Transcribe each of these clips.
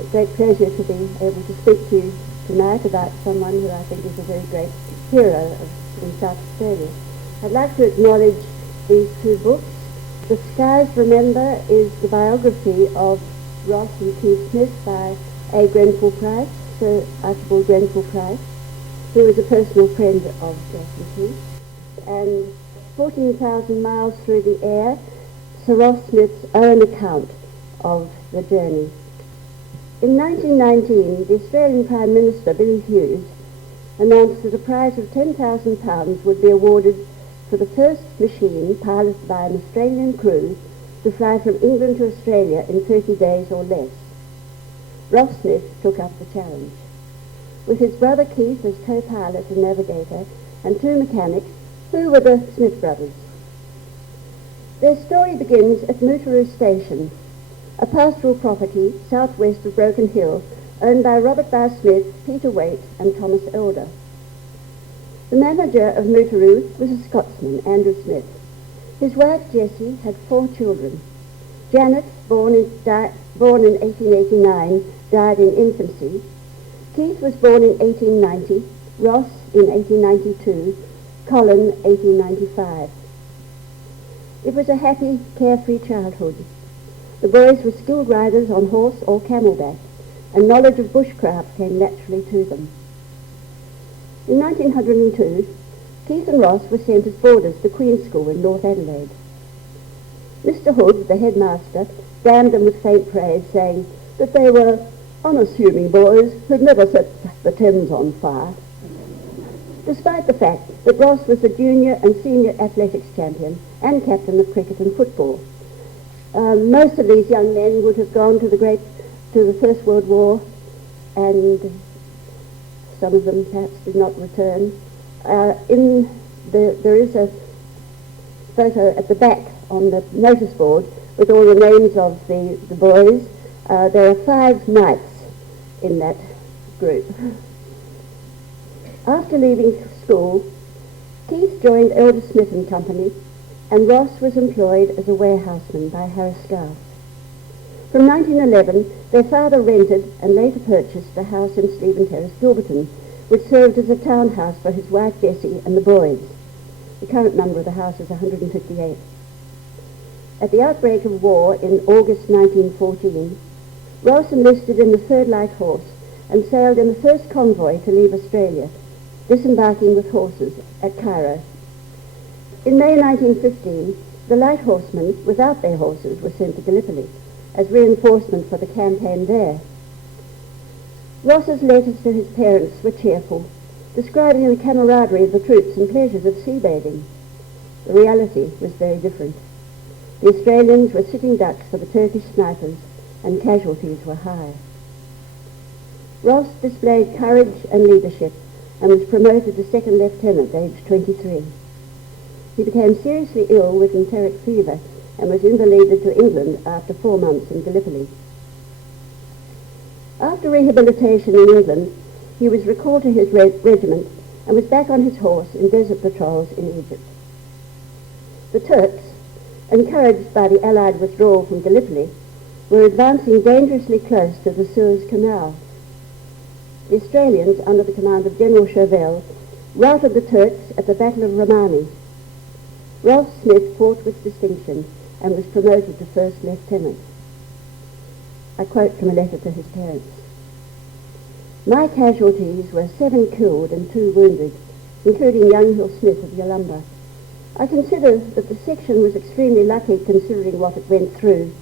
a great pleasure to be able to speak to you tonight about someone who I think is a very great hero in South Australia. I'd like to acknowledge these two books. The Skies Remember is the biography of Ross and Keith Smith by A. Grenfell Price, Sir Archibald Grenfell Price, who was a personal friend of Ross and Keith. And 14,000 Miles Through the Air, Sir Ross Smith's own account of the journey. In 1919, the Australian Prime Minister, Billy Hughes, announced that a prize of £10,000 would be awarded for the first machine piloted by an Australian crew to fly from England to Australia in 30 days or less. Ross Smith took up the challenge. With his brother Keith as co-pilot and navigator, and two mechanics, who were the Smith brothers. Their story begins at Mootaroo Station, a pastoral property southwest of Broken Hill, owned by Robert Barr Smith, Peter Waite and Thomas Elder. The manager of Mootaroo was a Scotsman, Andrew Smith. His wife Jessie had 4 children. Janet, born in 1889, died in infancy. Keith was born in 1890, Ross in 1892, Colin 1895. It was a happy, carefree childhood. The boys were skilled riders on horse or camelback, and knowledge of bushcraft came naturally to them. In 1902, Keith and Ross were sent as boarders to Queen's School in North Adelaide. Mr. Hood, the headmaster, damned them with faint praise, saying that they were unassuming boys who'd never set the Thames on fire. Despite the fact that Ross was the junior and senior athletics champion and captain of cricket and football. Most of these young men would have gone to the First World War, and some of them perhaps did not return. There is a photo at the back on the notice board with all the names of the boys. There are 5 knights in that group. After leaving school, Keith joined Elder Smith and Company, and Ross was employed as a warehouseman by Harris Scarfe. From 1911, their father rented and later purchased a house in Stephen Terrace, Gilberton, which served as a townhouse for his wife Jessie and the boys. The current number of the house is 158. At the outbreak of war in August 1914, Ross enlisted in the 3rd Light Horse and sailed in the first convoy to leave Australia, disembarking with horses at Cairo. In May 1915, the Light Horsemen, without their horses, were sent to Gallipoli as reinforcement for the campaign there. Ross's letters to his parents were cheerful, describing the camaraderie of the troops and pleasures of sea bathing. The reality was very different. The Australians were sitting ducks for the Turkish snipers, and casualties were high. Ross displayed courage and leadership and was promoted to 2nd Lieutenant, aged 23. He became seriously ill with enteric fever and was invalided to England after 4 months in Gallipoli. After rehabilitation in England, he was recalled to his regiment and was back on his horse in desert patrols in Egypt. The Turks, encouraged by the Allied withdrawal from Gallipoli, were advancing dangerously close to the Suez Canal. The Australians, under the command of General Chauvel, routed the Turks at the Battle of Romani. Ross Smith fought with distinction and was promoted to 1st Lieutenant. I quote from a letter to his parents. My casualties were 7 killed and 2 wounded, including young Hill Smith of Yalumba. I consider that the section was extremely lucky considering what it went through.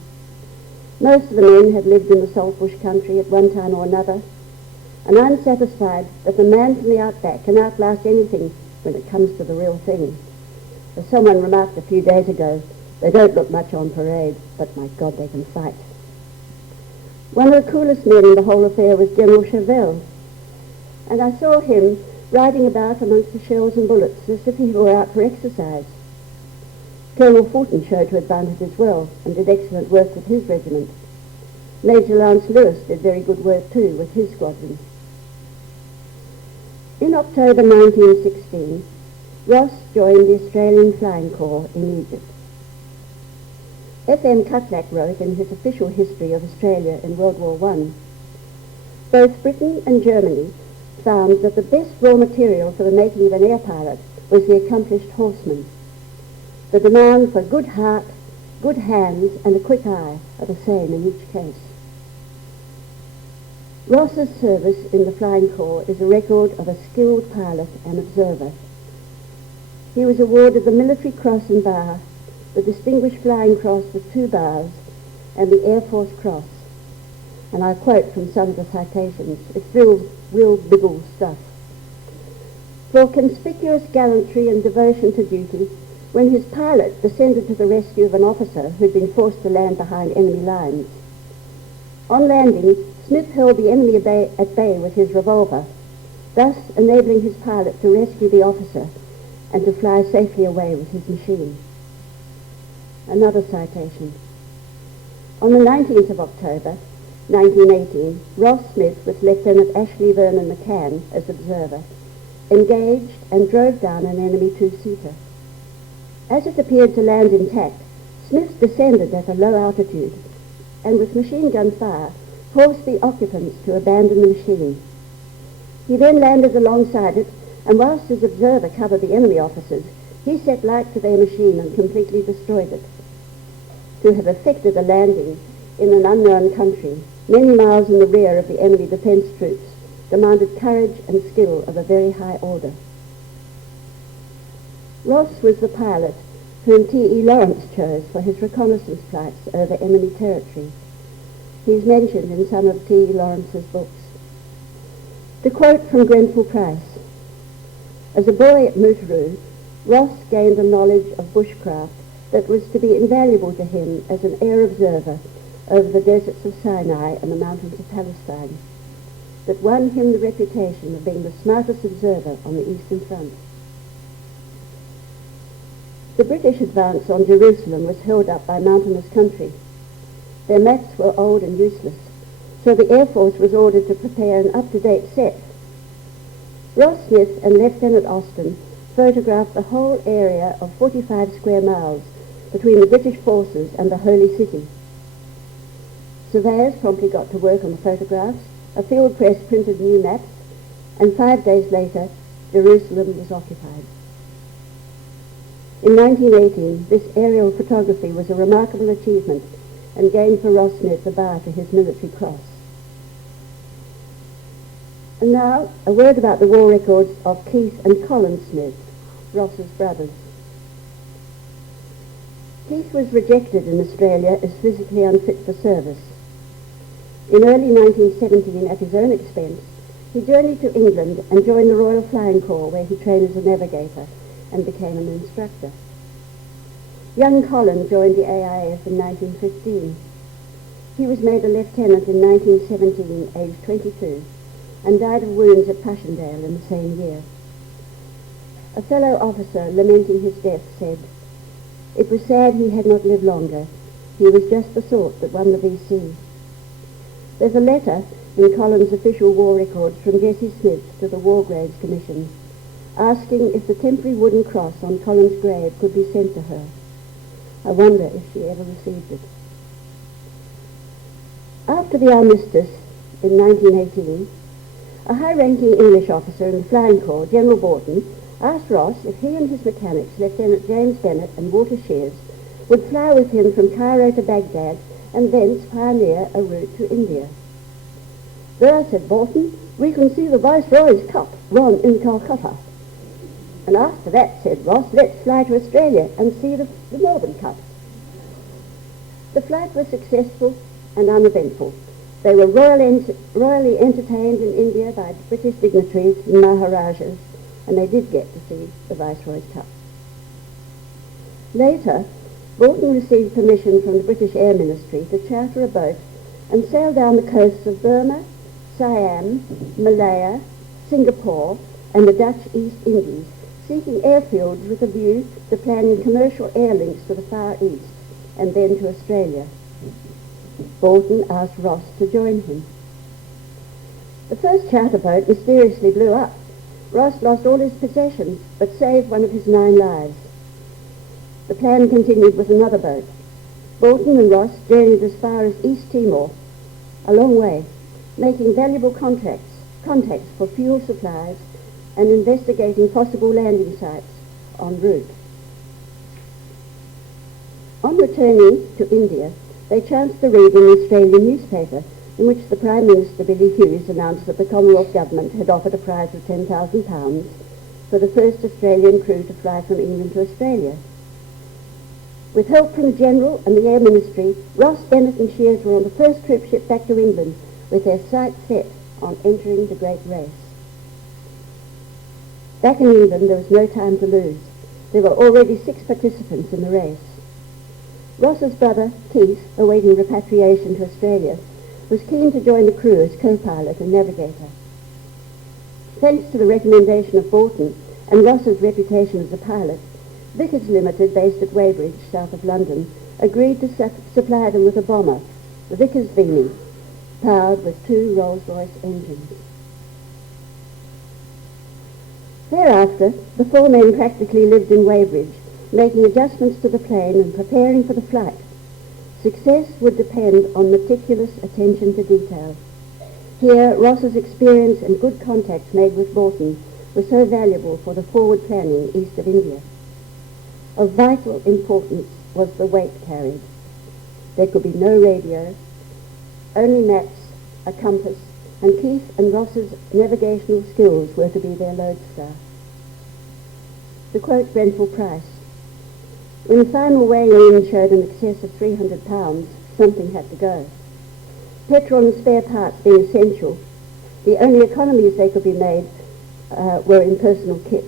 Most of the men had lived in the saltbush country at one time or another, and I'm satisfied that the man from the outback can outlast anything when it comes to the real thing. As someone remarked a few days ago, they don't look much on parade, but my God, they can fight. One of the coolest men in the whole affair was General Chauvel, and I saw him riding about amongst the shells and bullets as if he were out for exercise. Colonel Fulton showed to advantage as well and did excellent work with his regiment. Major Lance Lewis did very good work too with his squadron. In October 1916, Ross joined the Australian Flying Corps in Egypt. F.M. Cutlack wrote in his official history of Australia in World War I, Both Britain and Germany found that the best raw material for the making of an air pilot was the accomplished horseman. The demand for good heart, good hands, and a quick eye are the same in each case. Ross's service in the Flying Corps is a record of a skilled pilot and observer. He was awarded the Military Cross and Bar, the Distinguished Flying Cross with 2 bars, and the Air Force Cross. And I quote from some of the citations. It's real biggle stuff. For conspicuous gallantry and devotion to duty, when his pilot descended to the rescue of an officer who'd been forced to land behind enemy lines. On landing, Smith held the enemy at bay with his revolver, thus enabling his pilot to rescue the officer and to fly safely away with his machine. Another citation. On the 19th of October, 1918, Ross Smith, with Lieutenant Ashley Vernon McCann as observer, engaged and drove down an enemy two-seater. As it appeared to land intact, Smith descended at a low altitude and with machine gun fire forced the occupants to abandon the machine. He then landed alongside it, and whilst his observer covered the enemy officers, he set light to their machine and completely destroyed it. To have effected a landing in an unknown country, many miles in the rear of the enemy defence troops, demanded courage and skill of a very high order. Ross was the pilot whom T.E. Lawrence chose for his reconnaissance flights over enemy territory. He's mentioned in some of T.E. Lawrence's books. To quote from Grenfell Price, as a boy at Muteru, Ross gained a knowledge of bushcraft that was to be invaluable to him as an air observer over the deserts of Sinai and the mountains of Palestine, that won him the reputation of being the smartest observer on the Eastern Front. The British advance on Jerusalem was held up by mountainous country. Their maps were old and useless, so the Air Force was ordered to prepare an up-to-date set. Ross Smith and Lieutenant Austin photographed the whole area of 45 square miles between the British forces and the Holy City. Surveyors promptly got to work on the photographs, a field press printed new maps, and 5 days later, Jerusalem was occupied. In 1918, this aerial photography was a remarkable achievement and gained for Ross Smith a bar to his military cross. And now, a word about the war records of Keith and Colin Smith, Ross's brothers. Keith was rejected in Australia as physically unfit for service. In early 1917, at his own expense, he journeyed to England and joined the Royal Flying Corps, where he trained as a navigator and became an instructor. Young Colin joined the AIF in 1915. He was made a lieutenant in 1917, aged 22, and died of wounds at Passchendaele in the same year. A fellow officer, lamenting his death, said, "It was sad he had not lived longer. He was just the sort that won the VC." There's a letter in Colin's official war records from Jessie Smith to the War Graves Commission, asking if the temporary wooden cross on Colin's grave could be sent to her. I wonder if she ever received it. After the armistice in 1918, a high-ranking English officer in the Flying Corps, General Borton, asked Ross if he and his mechanics, Lieutenant James Bennett and Walter Shears, would fly with him from Cairo to Baghdad and thence pioneer a route to India. "There," said Borton, "we can see the Viceroy's cup run in Calcutta." "And after that," said Ross, "let's fly to Australia and see the Melbourne Cup." The flight was successful and uneventful. They were royally entertained in India by British dignitaries and Maharajas, and they did get to see the Viceroy's Cup. Later, Borton received permission from the British Air Ministry to charter a boat and sail down the coasts of Burma, Siam, Malaya, Singapore, and the Dutch East Indies, seeking airfields with a view to planning commercial air links to the Far East and then to Australia. Borton asked Ross to join him. The first charter boat mysteriously blew up. Ross lost all his possessions, but saved one of his 9 lives. The plan continued with another boat. Borton and Ross journeyed as far as East Timor, a long way, making valuable contacts for fuel supplies and investigating possible landing sites en route. On returning to India, they chanced to read in the Australian newspaper in which the Prime Minister, Billy Hughes, announced that the Commonwealth Government had offered a prize of £10,000 for the first Australian crew to fly from England to Australia. With help from the General and the Air Ministry, Ross, Bennett and Shears were on the first troop ship back to England with their sights set on entering the great race. Back in England, there was no time to lose. There were already 6 participants in the race. Ross's brother, Keith, awaiting repatriation to Australia, was keen to join the crew as co-pilot and navigator. Thanks to the recommendation of Borton and Ross's reputation as a pilot, Vickers Limited, based at Weybridge, south of London, agreed to supply them with a bomber, the Vickers Vimy, powered with 2 Rolls-Royce engines. Thereafter, the 4 men practically lived in Weybridge, making adjustments to the plane and preparing for the flight. Success would depend on meticulous attention to detail. Here, Ross's experience and good contacts made with Borton were so valuable for the forward planning east of India. Of vital importance was the weight carried. There could be no radio, only maps, a compass, and Keith and Ross's navigational skills were to be their lodestar. To quote Grenfell Price, "When the final weighing in showed an excess of 300 pounds, something had to go. Petrol and spare parts being essential, the only economies they could be made were in personal kit.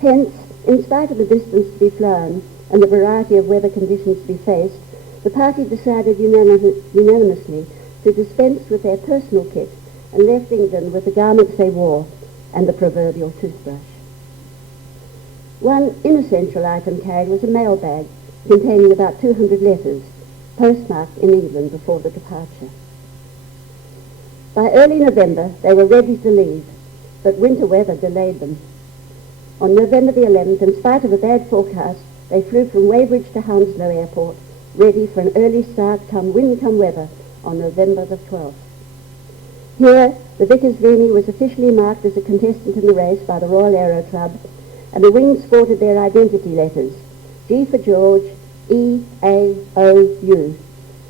Hence, in spite of the distance to be flown and the variety of weather conditions to be faced, the party decided unanimously to dispense with their personal kit and left England with the garments they wore and the proverbial toothbrush. One inessential item carried was a mail bag containing about 200 letters, postmarked in England before the departure. By early November, they were ready to leave, but winter weather delayed them. On November the 11th, in spite of a bad forecast, they flew from Weybridge to Hounslow Airport, ready for an early start come wind come weather on November the 12th. Here, the Vickers Vimy was officially marked as a contestant in the race by the Royal Aero Club, and the wings sported their identity letters, G for George, E-A-O-U,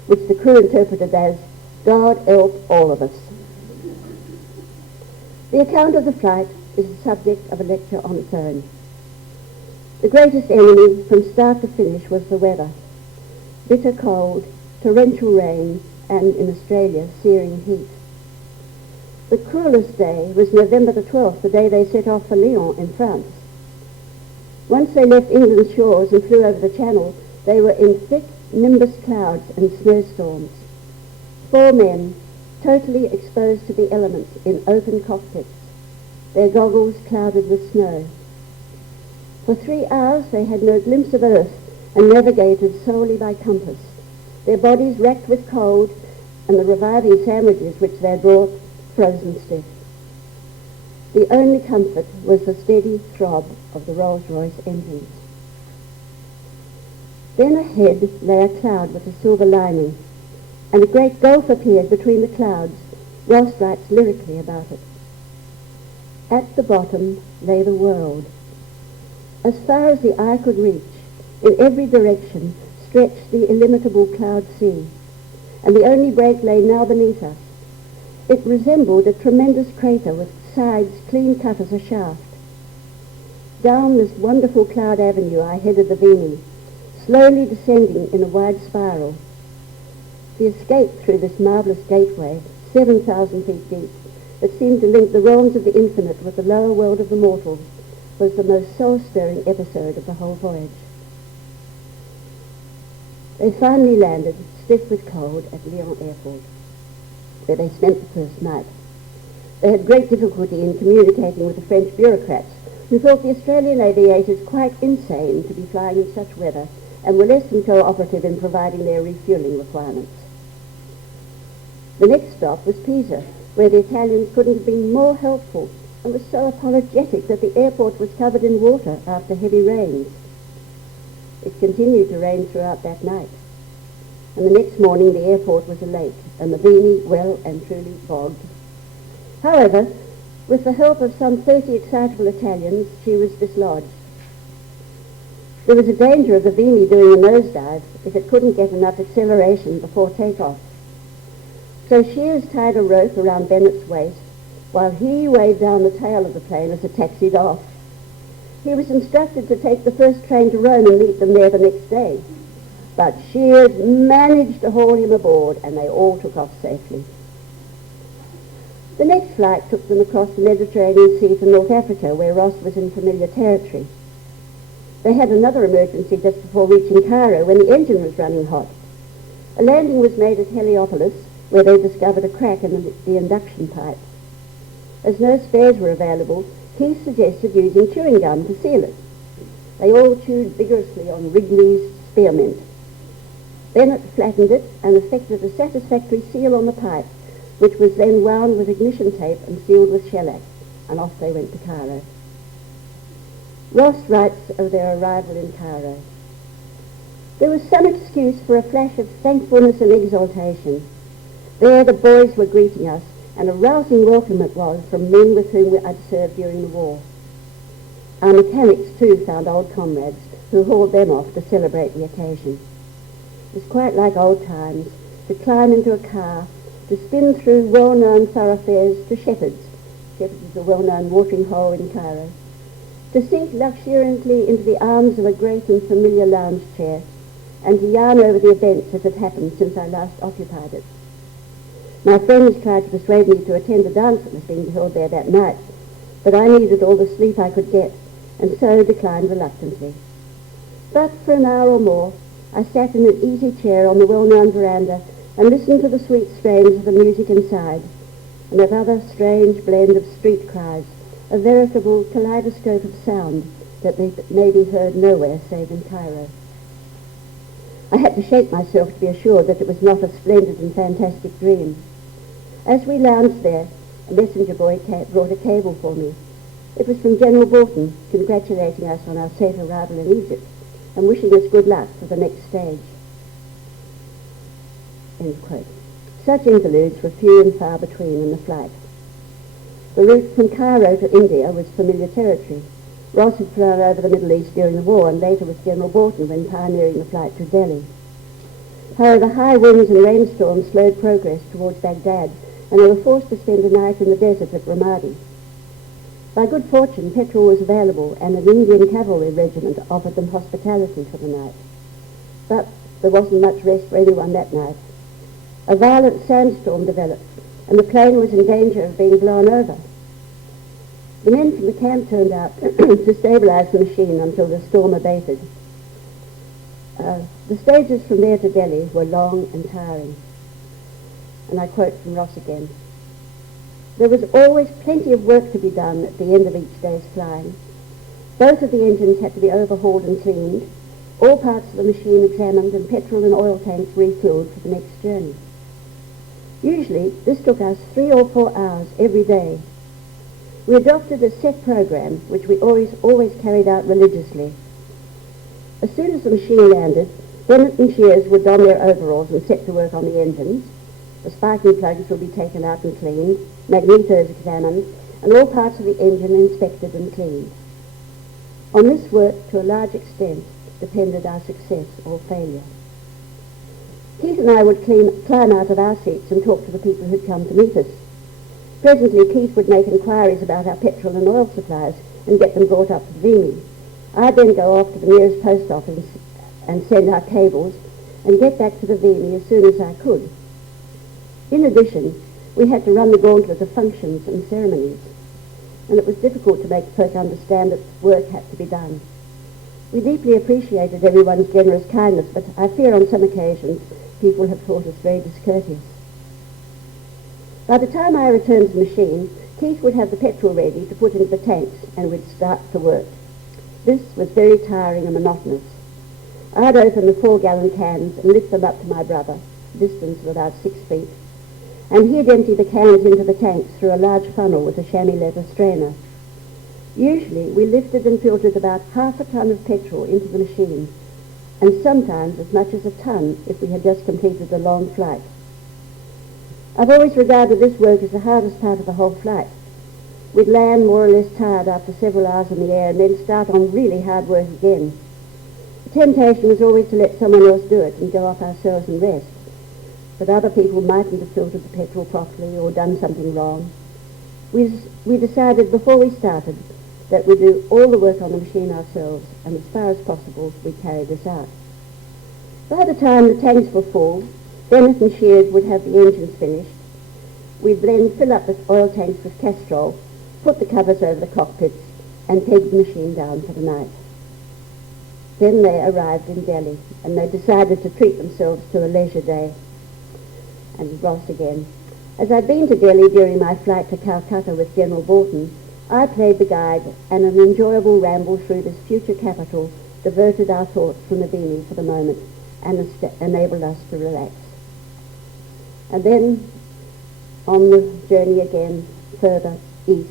which the crew interpreted as, God help all of us. The account of the flight is the subject of a lecture on its own. The greatest enemy from start to finish was the weather. Bitter cold, torrential rain, and in Australia, searing heat. The cruelest day was November the 12th, the day they set off for Lyon in France. Once they left England's shores and flew over the Channel, they were in thick nimbus clouds and snowstorms. 4 men, totally exposed to the elements in open cockpits, their goggles clouded with snow. For 3 hours they had no glimpse of earth and navigated solely by compass, their bodies racked with cold and the reviving sandwiches which they had brought frozen stiff. The only comfort was the steady throb of the Rolls-Royce engines. Then ahead lay a cloud with a silver lining, and a great gulf appeared between the clouds. Ross writes lyrically about it. At the bottom lay the world. As far as the eye could reach, in every direction stretched the illimitable cloud sea, and the only break lay now beneath us. It resembled a tremendous crater with sides clean cut as a shaft. Down this wonderful cloud avenue I headed the Vimy, slowly descending in a wide spiral. The escape through this marvellous gateway, 7,000 feet deep, that seemed to link the realms of the infinite with the lower world of the mortals, was the most soul-stirring episode of the whole voyage. They finally landed, stiff with cold, at Lyon Airport, where they spent the first night. They had great difficulty in communicating with the French bureaucrats, who thought the Australian aviators quite insane to be flying in such weather, and were less than cooperative in providing their refuelling requirements. The next stop was Pisa, where the Italians couldn't have been more helpful, and was so apologetic that the airport was covered in water after heavy rains. It continued to rain throughout that night. and the next morning the airport was a lake, and the Vimy well and truly bogged. However, with the help of some 30 excitable Italians, she was dislodged. There was a danger of the Vimy doing a nosedive if it couldn't get enough acceleration before takeoff. So Shears tied a rope around Bennett's waist while he waved down the tail of the plane as it taxied off. He was instructed to take the first train to Rome and meet them there the next day. But Shears managed to haul him aboard, and they all took off safely. The next flight took them across the Mediterranean Sea to North Africa, where Ross was in familiar territory. They had another emergency just before reaching Cairo when the engine was running hot. A landing was made at Heliopolis, where they discovered a crack in the induction pipe. As no spares were available, Keith suggested using chewing gum to seal it. They all chewed vigorously on Wrigley's spearmint. Bennett flattened it and effected a satisfactory seal on the pipe, which was then wound with ignition tape and sealed with shellac, and off they went to Cairo. Ross writes of their arrival in Cairo. There was some excuse for a flash of thankfulness and exultation. There the boys were greeting us, and a rousing welcome it was from men with whom I'd served during the war. Our mechanics, too, found old comrades who hauled them off to celebrate the occasion. It was quite like old times, to climb into a car, to spin through well-known thoroughfares to Shepherd's. Shepherd's is a well-known watering hole in Cairo. To sink luxuriantly into the arms of a great and familiar lounge chair, and to yarn over the events that had happened since I last occupied it. My friends tried to persuade me to attend a dance that was being held there that night, but I needed all the sleep I could get, and so declined reluctantly. But for an hour or more, I sat in an easy chair on the well-known veranda and listened to the sweet strains of the music inside, and that other strange blend of street cries, a veritable kaleidoscope of sound that may be heard nowhere save in Cairo. I had to shake myself to be assured that it was not a splendid and fantastic dream. As we lounged there, a messenger boy brought a cable for me. It was from General Bolton, congratulating us on our safe arrival in Egypt and wishing us good luck for the next stage. End quote. Such interludes were few and far between in the flight. The route from Cairo to India was familiar territory. Ross had flown over the Middle East during the war and later with General Bolton when pioneering the flight to Delhi. However, high winds and rainstorms slowed progress towards Baghdad, and they were forced to spend a night in the desert at Ramadi. By good fortune, petrol was available, and an Indian cavalry regiment offered them hospitality for the night. But there wasn't much rest for anyone that night. A violent sandstorm developed, and the plane was in danger of being blown over. The men from the camp turned out to stabilize the machine until the storm abated. The stages from there to Delhi were long and tiring. And I quote from Ross again. There was always plenty of work to be done at the end of each day's flying. Both of the engines had to be overhauled and cleaned, all parts of the machine examined, and petrol and oil tanks refilled for the next journey. Usually, this took us 3 or 4 hours every day. We adopted a set program, which we always carried out religiously. As soon as the machine landed, Bennett and Shears would don their overalls and set to work on the engines. The sparking plugs would be taken out and cleaned, magnetos examined, and all parts of the engine inspected and cleaned. On this work, to a large extent, depended our success or failure. Keith and I would climb out of our seats and talk to the people who'd come to meet us. Presently, Keith would make inquiries about our petrol and oil supplies and get them brought up to the Vimy. I'd then go off to the nearest post office and send our cables and get back to the Vimy as soon as I could. In addition, we had to run the gauntlet of functions and ceremonies, and it was difficult to make folk understand that work had to be done. We deeply appreciated everyone's generous kindness, but I fear on some occasions people have thought us very discourteous. By the time I returned to the machine, Keith would have the petrol ready to put into the tanks, and we'd start to work. This was very tiring and monotonous. I'd open the 4-gallon cans and lift them up to my brother, a distance of about 6 feet, and he'd empty the cans into the tanks through a large funnel with a chamois leather strainer. Usually we lifted and filtered about 1/2 ton of petrol into the machine, and sometimes as much as a ton if we had just completed a long flight. I've always regarded this work as the hardest part of the whole flight. We'd land more or less tired after several hours in the air and then start on really hard work again. The temptation was always to let someone else do it and go off ourselves and rest. But other people mightn't have filtered the petrol properly or done something wrong. We decided before we started that we'd do all the work on the machine ourselves, and as far as possible we carried this out. By the time the tanks were full, Bennett and Shears would have the engines finished. We'd then fill up the oil tanks with castrol, put the covers over the cockpits, and peg the machine down for the night. Then they arrived in Delhi, and they decided to treat themselves to a leisure day. And Ross again. As I'd been to Delhi during my flight to Calcutta with General Bolton, I played the guide, and an enjoyable ramble through this future capital diverted our thoughts from the Vimy for the moment and enabled us to relax. And then on the journey again, further east.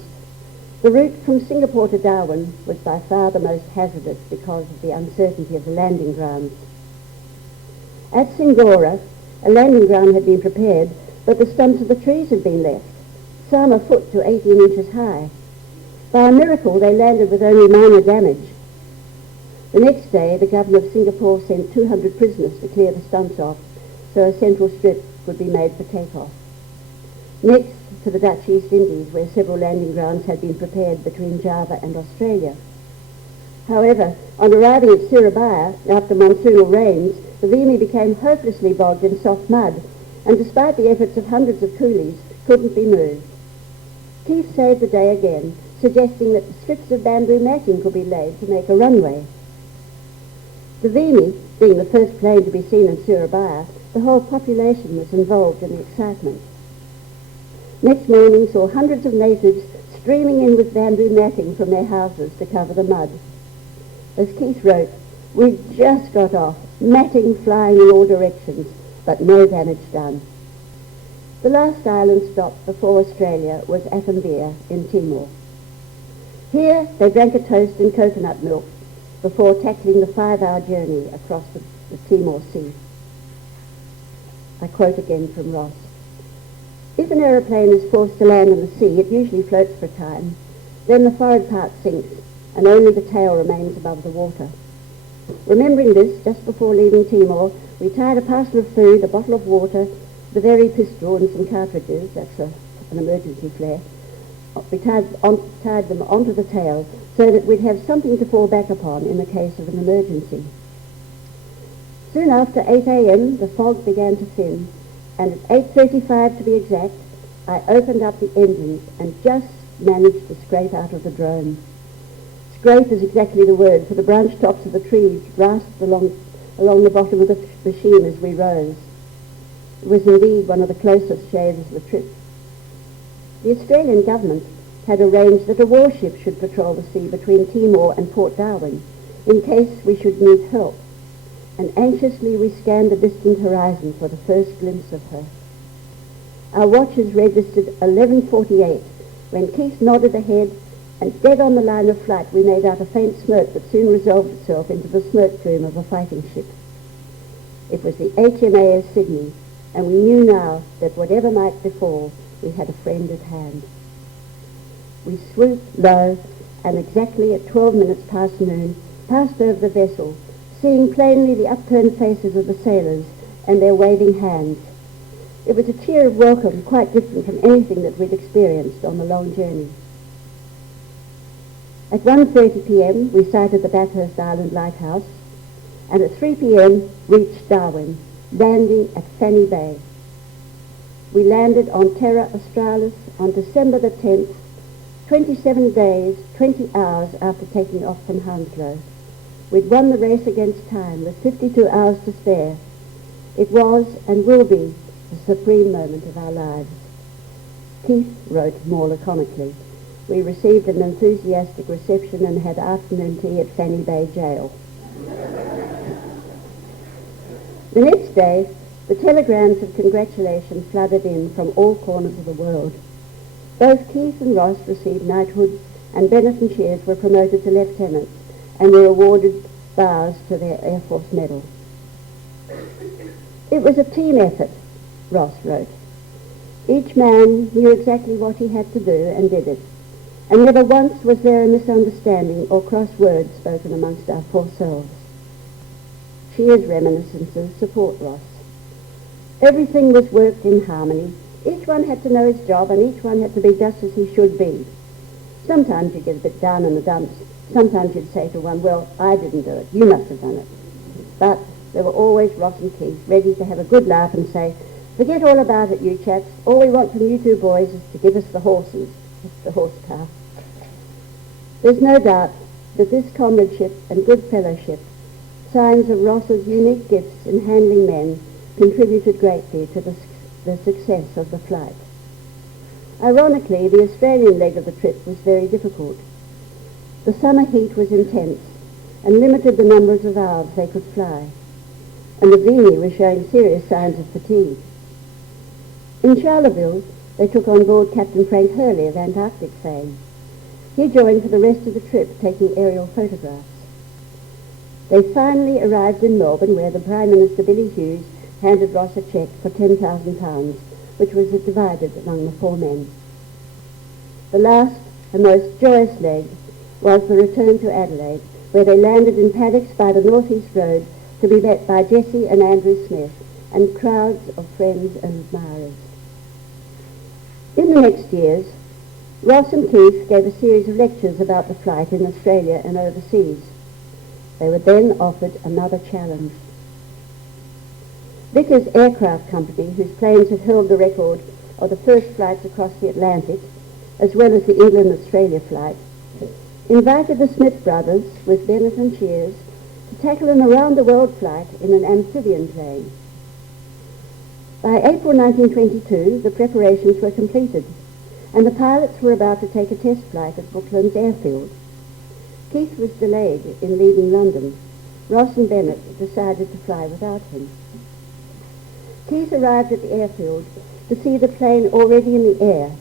The route from Singapore to Darwin was by far the most hazardous because of the uncertainty of the landing grounds. At Singora, a landing ground had been prepared, but the stumps of the trees had been left, some a foot to 18 inches high. By a miracle, they landed with only minor damage. The next day, the governor of Singapore sent 200 prisoners to clear the stumps off, so a central strip would be made for takeoff. Next, to the Dutch East Indies, where several landing grounds had been prepared between Java and Australia. However, on arriving at Surabaya, after monsoonal rains, the Vimy became hopelessly bogged in soft mud, and despite the efforts of hundreds of coolies, couldn't be moved. Keith saved the day again, suggesting that the strips of bamboo matting could be laid to make a runway. The Vimy, being the first plane to be seen in Surabaya, the whole population was involved in the excitement. Next morning saw hundreds of natives streaming in with bamboo matting from their houses to cover the mud. As Keith wrote, "We'd just got off, matting flying in all directions, but no damage done." The last island stop before Australia was Atambia in Timor. Here they drank a toast in coconut milk before tackling the 5-hour journey across the Timor Sea. I quote again from Ross. If an aeroplane is forced to land in the sea, it usually floats for a time. Then the forward part sinks, and only the tail remains above the water. Remembering this, just before leaving Timor, we tied a parcel of food, a bottle of water, the very pistol and some cartridges, that's an emergency flare. We tied them onto the tail so that we'd have something to fall back upon in the case of an emergency. Soon after 8 a.m. the fog began to thin, and at 8:35 to be exact, I opened up the engines and just managed to scrape out of the drone. Scrape is exactly the word, for the branch tops of the trees rasped along the bottom of the machine as we rose. It was indeed one of the closest shaves of the trip. The Australian government had arranged that a warship should patrol the sea between Timor and Port Darwin in case we should need help, and anxiously we scanned the distant horizon for the first glimpse of her. Our watches registered 11:48 when Keith nodded ahead, and dead on the line of flight we made out a faint smoke that soon resolved itself into the smoke plume of a fighting ship. It was the HMAS Sydney, and we knew now that whatever might befall, we had a friend at hand. We swooped low, and exactly at 12 minutes past noon, passed over the vessel, seeing plainly the upturned faces of the sailors and their waving hands. It was a cheer of welcome quite different from anything that we'd experienced on the long journey. At 1:30 p.m. we sighted the Bathurst Island lighthouse, and at 3 p.m. reached Darwin, landing at Fanny Bay. We landed on Terra Australis on December the 10th, 27 days, 20 hours after taking off from Hounslow. We'd won the race against time with 52 hours to spare. It was and will be the supreme moment of our lives. Keith wrote more laconically, "We received an enthusiastic reception and had afternoon tea at Fanny Bay Jail." The next day, the telegrams of congratulation flooded in from all corners of the world. Both Keith and Ross received knighthoods, and Bennett and Shears were promoted to lieutenants and were awarded bows to their Air Force medal. It was a team effort, Ross wrote. Each man knew exactly what he had to do and did it, and never once was there a misunderstanding or cross words spoken amongst our four selves. Cheer's reminiscences support Ross. Everything was worked in harmony. Each one had to know his job, and each one had to be just as he should be. Sometimes you'd get a bit down in the dumps. Sometimes you'd say to one, well, I didn't do it. You must have done it. But there were always Ross and Keith ready to have a good laugh and say, forget all about it, you chaps. All we want from you two boys is to give us the horses, the horse car. There's no doubt that this comradeship and good fellowship, signs of Ross's unique gifts in handling men, contributed greatly to the success of the flight. Ironically, the Australian leg of the trip was very difficult. The summer heat was intense and limited the numbers of hours they could fly, and the Vimy was showing serious signs of fatigue. In Charleville, they took on board Captain Frank Hurley of Antarctic fame. He joined for the rest of the trip, taking aerial photographs. They finally arrived in Melbourne, where the Prime Minister, Billy Hughes, handed Ross a cheque for £10,000, which was divided among the four men. The last and most joyous leg was the return to Adelaide, where they landed in paddocks by the North East Road to be met by Jessie and Andrew Smith and crowds of friends and admirers. In the next years, Ross and Keith gave a series of lectures about the flight in Australia and overseas. They were then offered another challenge. Vickers Aircraft Company, whose planes had held the record of the first flights across the Atlantic, as well as the England-Australia flight, invited the Smith brothers, with Bennett and Cheers, to tackle an around-the-world flight in an amphibian plane. By April 1922, the preparations were completed, and the pilots were about to take a test flight at Brooklands Airfield. Keith was delayed in leaving London. Ross and Bennett decided to fly without him. Keith arrived at the airfield to see the plane already in the air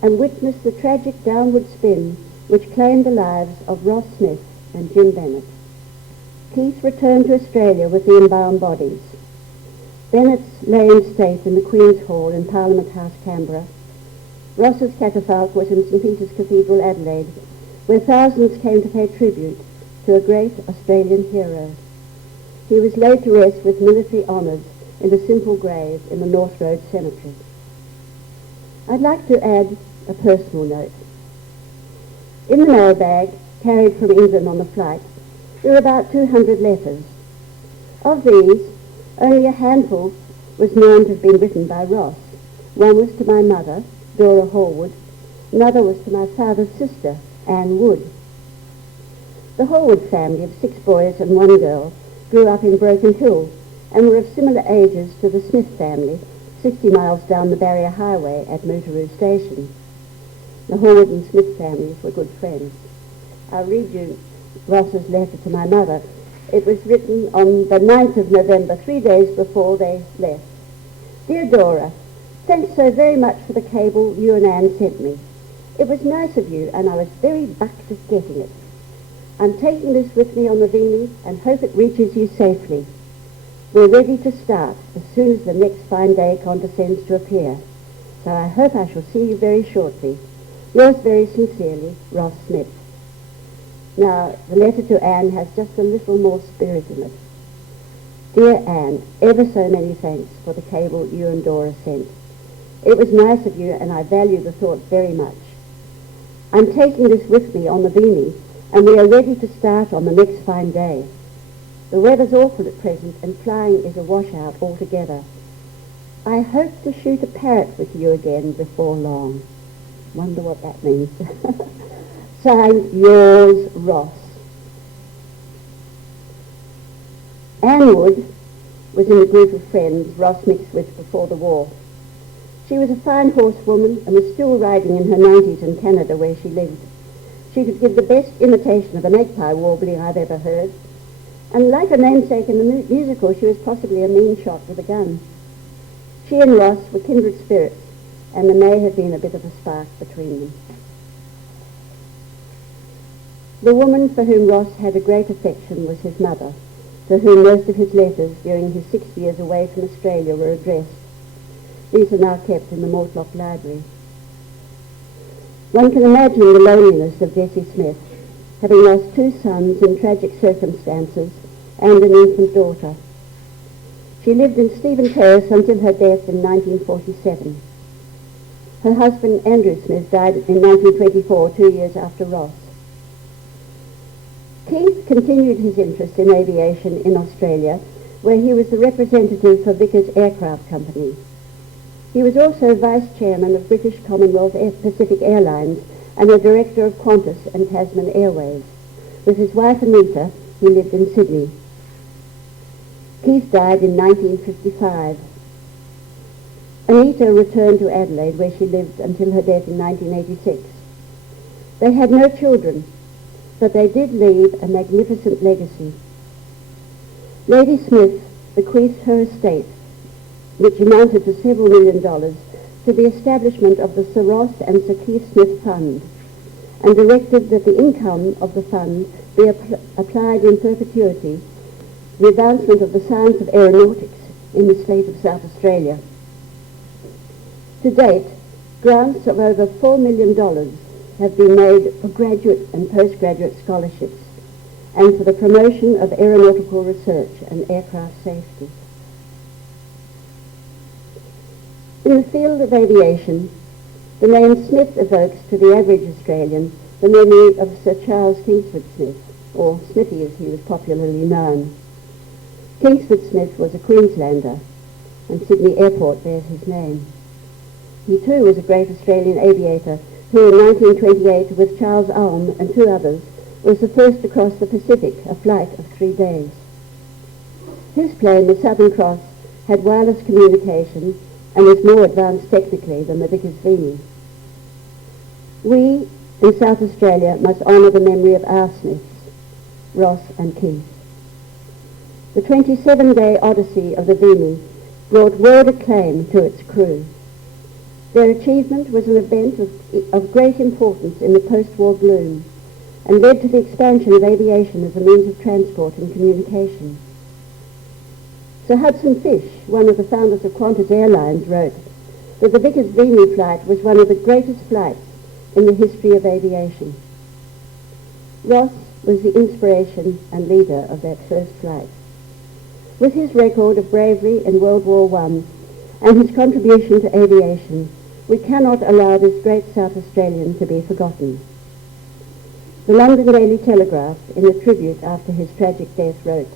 and witnessed the tragic downward spin which claimed the lives of Ross Smith and Jim Bennett. Keith returned to Australia with the embalmed bodies. Bennett lay in state in the Queen's Hall in Parliament House, Canberra. Ross's catafalque was in St. Peter's Cathedral, Adelaide, where thousands came to pay tribute to a great Australian hero. He was laid to rest with military honours in a simple grave in the North Road Cemetery. I'd like to add a personal note. In the mailbag carried from England on the flight, there were about 200 letters. Of these, only a handful was known to have been written by Ross. One was to my mother, Dora Horwood. Another was to my father's sister, Anne Wood. The Horwood family of 6 boys and 1 girl grew up in Broken Hill and were of similar ages to the Smith family, 60 miles down the Barrier Highway at Mootaroo Station. The Horwood and Smith families were good friends. I'll read you Ross's letter to my mother. It was written on the 9th of November, 3 days before they left. Dear Dora, thanks so very much for the cable you and Anne sent me. It was nice of you, and I was very bucked at getting it. I'm taking this with me on the Vimy and hope it reaches you safely. We're ready to start as soon as the next fine day condescends to appear. So I hope I shall see you very shortly. Yours very sincerely, Ross Smith. Now, the letter to Anne has just a little more spirit in it. Dear Anne, ever so many thanks for the cable you and Dora sent. It was nice of you, and I value the thought very much. I'm taking this with me on the Vimy, and we are ready to start on the next fine day. The weather's awful at present, and flying is a washout altogether. I hope to shoot a parrot with you again before long. Wonder what that means. Signed, yours, Ross. Anne Wood was in the group of friends Ross mixed with before the war. She was a fine horsewoman and was still riding in her 90s in Canada, where she lived. She could give the best imitation of a magpie warbling I've ever heard. And like her namesake in the musical, she was possibly a mean shot with a gun. She and Ross were kindred spirits, and there may have been a bit of a spark between them. The woman for whom Ross had a great affection was his mother, to whom most of his letters during his 6 years away from Australia were addressed. These are now kept in the Mortlock Library. One can imagine the loneliness of Jessie Smith, having lost 2 sons in tragic circumstances and an infant daughter. She lived in Stephen Terrace until her death in 1947. Her husband, Andrew Smith, died in 1924, 2 years after Ross. Keith continued his interest in aviation in Australia, where he was the representative for Vickers Aircraft Company. He was also vice chairman of British Commonwealth Pacific Airlines and a director of Qantas and Tasman Airways. With his wife Anita, he lived in Sydney. Keith died in 1955. Anita returned to Adelaide, where she lived until her death in 1986. They had no children, but they did leave a magnificent legacy. Lady Smith bequeathed her estate, which amounted to several $million, to the establishment of the Sir Ross and Sir Keith Smith Fund, and directed that the income of the fund be applied in perpetuity to the advancement of the science of aeronautics in the state of South Australia. To date, grants of over $4 million have been made for graduate and postgraduate scholarships and for the promotion of aeronautical research and aircraft safety. In the field of aviation, the name Smith evokes to the average Australian the memory of Sir Charles Kingsford Smith, or Smithy as he was popularly known. Kingsford Smith was a Queenslander, and Sydney Airport bears his name. He too was a great Australian aviator who in 1928, with Charles Ulm and 2 others, was the first to cross the Pacific, a flight of 3 days. His plane, the Southern Cross, had wireless communication and is more advanced technically than the Vickers Vimy. We in South Australia must honour the memory of our Smiths, Ross and Keith. The 27-day odyssey of the Vimy brought world acclaim to its crew. Their achievement was an event of great importance in the post-war gloom and led to the expansion of aviation as a means of transport and communication. Sir Hudson Fysh, one of the founders of Qantas Airlines, wrote that the Vickers Vimy flight was one of the greatest flights in the history of aviation. Ross was the inspiration and leader of that first flight. With his record of bravery in World War I and his contribution to aviation, we cannot allow this great South Australian to be forgotten. The London Daily Telegraph, in a tribute after his tragic death, wrote,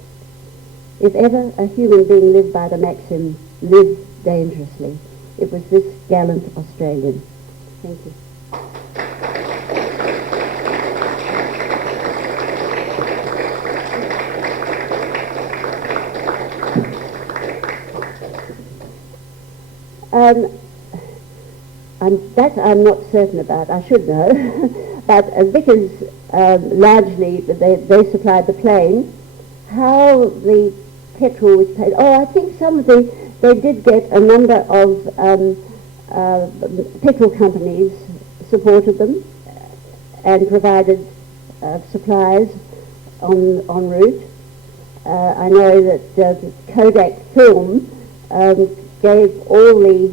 "If ever a human being lived by the maxim, live dangerously, it was this gallant Australian." Thank you. I'm not certain about. I should know. But Vickers, largely, they supplied the plane. How the petrol was paid. Oh, I think they did get a number of petrol companies supported them and provided supplies en route. I know that Kodak Film gave all the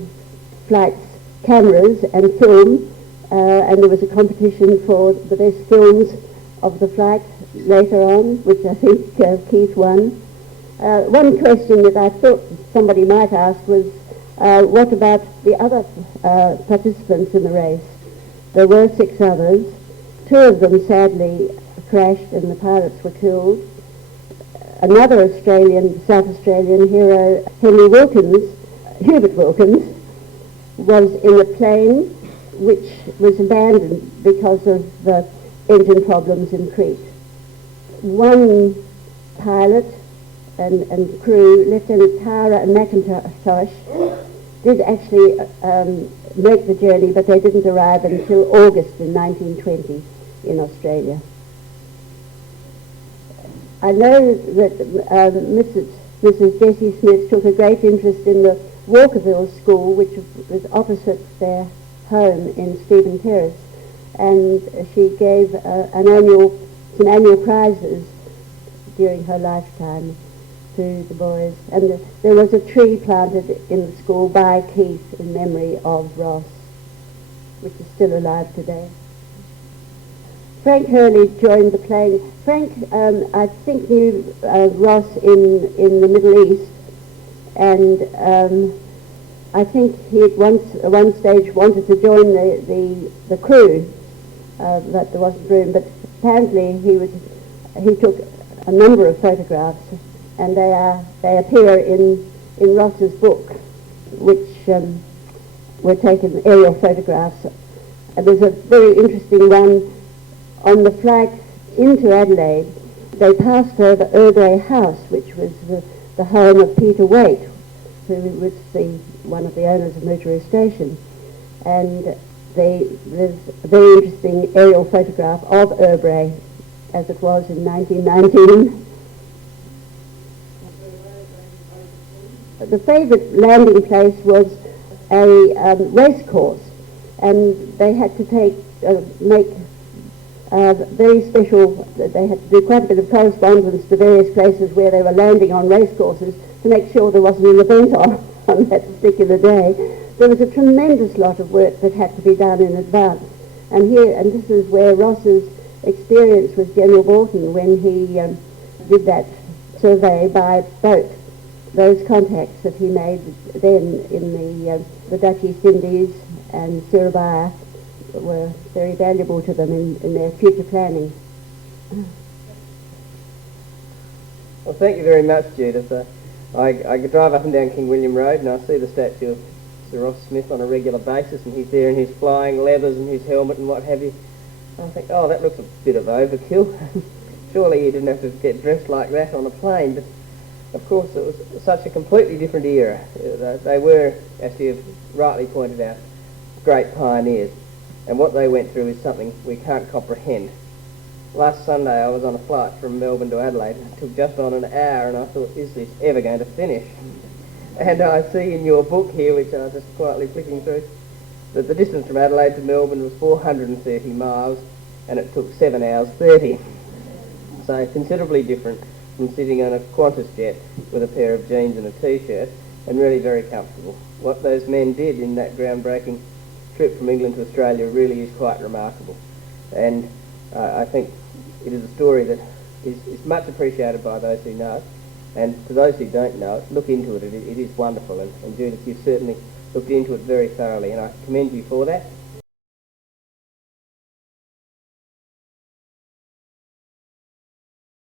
flights cameras and film, and there was a competition for the best films of the flight later on, which I think Keith won. One question that I thought somebody might ask was, what about the other participants in the race? There were 6 others. 2 of them sadly crashed and the pilots were killed. Another South Australian hero, Hubert Wilkins, was in a plane which was abandoned because of the engine problems in Crete. One pilot and crew, Lieutenant Tara and McIntosh, did actually make the journey, but they didn't arrive until August in 1920 in Australia. I know that Mrs. Jessie Smith took a great interest in the Walkerville School, which was opposite their home in Stephen Terrace, and she gave an annual some annual prizes during her lifetime to the boys. And there was a tree planted in the school by Keith in memory of Ross, which is still alive today. Frank Hurley joined the playing. Frank, I think, knew Ross in the Middle East, and I think he at one stage wanted to join the crew, but there wasn't room. But apparently he took a number of photographs, and they appear in Ross's book, which were taken aerial photographs. And there's a very interesting one on the flight into Adelaide. They passed over Urbray House, which was the home of Peter Waite, who was one of the owners of Motoroo Station. And there's a very interesting aerial photograph of Urbray as it was in 1919. The favourite landing place was a race course, and they had to make very special, they had to do quite a bit of correspondence to various places where they were landing on race courses to make sure there wasn't an event on that particular day. There was a tremendous lot of work that had to be done in advance. And this is where Ross's experience with General Bolton when he did that survey by boat. Those contacts that he made then in the Dutch East Indies and Surabaya were very valuable to them in their future planning. Well, thank you very much, Judith. I drive up and down King William Road and I see the statue of Sir Ross Smith on a regular basis, and he's there in his flying leathers and his helmet and what have you. I think, oh, that looks a bit of overkill. Surely he didn't have to get dressed like that on a plane. But of course it was such a completely different era. They were, as you've rightly pointed out, great pioneers. And what they went through is something we can't comprehend. Last Sunday I was on a flight from Melbourne to Adelaide. It took just on an hour, and I thought, is this ever going to finish? And I see in your book here, which I was just quietly flicking through, that the distance from Adelaide to Melbourne was 430 miles, and it took 7 hours 30. So considerably different from sitting on a Qantas jet with a pair of jeans and a t-shirt, and really very comfortable. What those men did in that groundbreaking trip from England to Australia really is quite remarkable. And I think it is a story that is much appreciated by those who know it, and to those who don't know it, look into it. It is wonderful, and Judith, you've certainly looked into it very thoroughly, and I commend you for that.